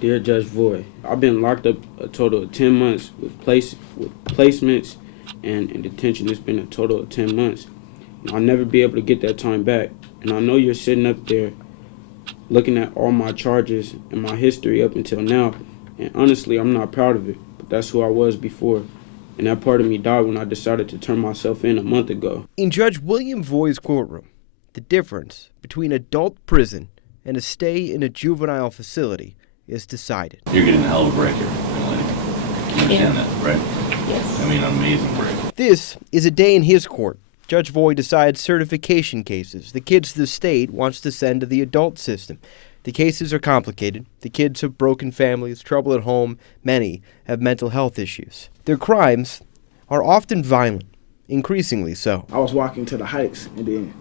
Dear Judge Voy, I've been locked up a total of 10 months with placements and in detention. It's been a total of 10 months. And I'll never be able to get that time back. And I know you're sitting up there looking at all my charges and my history up until now. And honestly, I'm not proud of it, but that's who I was before. And that part of me died when I decided to turn myself in a month ago. In Judge William Voy's courtroom, the difference between adult prison and a stay in a juvenile facility is decided. You're getting a hell of a break here. You understand that, right? Yes. I mean, an amazing break. This is a day in his court. Judge Voy decides certification cases, the kids the state wants to send to the adult system. The cases are complicated. The kids have broken families, trouble at home. Many have mental health issues. Their crimes are often violent, increasingly so. I was walking to the Heights, and then,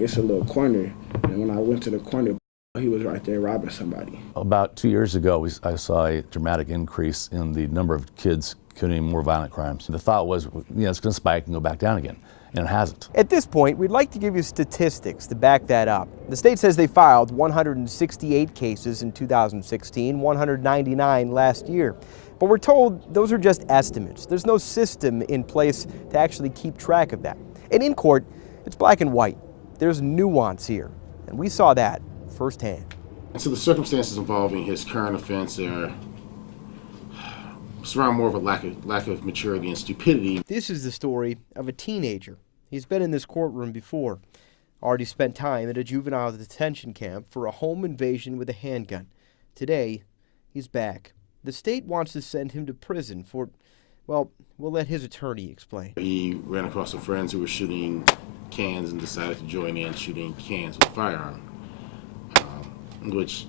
it's a little corner, and when I went to the corner, he was right there robbing somebody. About 2 years ago, I saw a dramatic increase in the number of kids committing more violent crimes. The thought was, it's going to spike and go back down again, and it hasn't. At this point, we'd like to give you statistics to back that up. The state says they filed 168 cases in 2016, 199 last year. But we're told those are just estimates. There's no system in place to actually keep track of that. And in court, it's black and white. There's nuance here, and we saw that firsthand. And so the circumstances involving his current offense surround more of a lack of maturity and stupidity. This is the story of a teenager. He's been in this courtroom before. Already spent time at a juvenile detention camp for a home invasion with a handgun. Today, he's back. The state wants to send him to prison for, well, we'll let his attorney explain. He ran across some friends who were shooting cans and decided to join in shooting cans with a firearm. Which,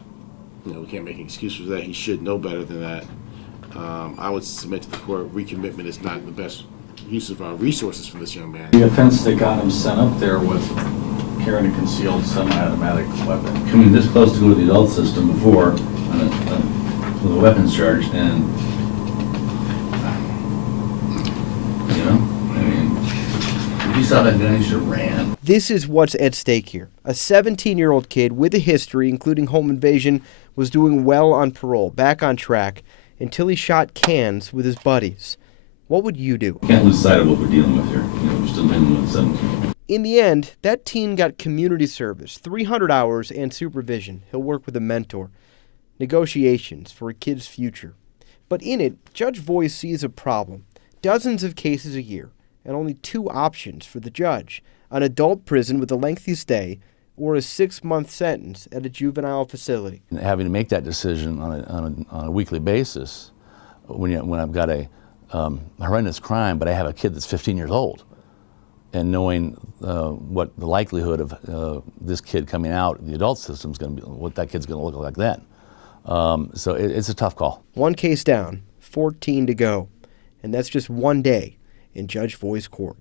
we can't make an excuse for that. He should know better than that. I would submit to the court, recommitment is not the best use of our resources for this young man. The offense that got him sent up there was carrying a concealed semi-automatic weapon. Coming this close to go to the adult system before with a weapons charge, and if you saw that gun, you should have ran. This is what's at stake here. A 17-year-old kid with a history, including home invasion, was doing well on parole, back on track, until he shot cans with his buddies. What would you do? Can't lose sight of what we're dealing with here. We're still dealing with 17. In the end, that teen got community service, 300 hours, and supervision. He'll work with a mentor. Negotiations for a kid's future. But in it, Judge Voy sees a problem. Dozens of cases a year, and only two options for the judge: an adult prison with a lengthy stay, or a 6-month sentence at a juvenile facility. Having to make that decision on a weekly basis, when I've got a horrendous crime, but I have a kid that's 15 years old, and knowing what the likelihood of this kid coming out, the adult system is going to be, what that kid's going to look like then. So it's a tough call. One case down, 14 to go, and that's just one day in Judge Voy's court.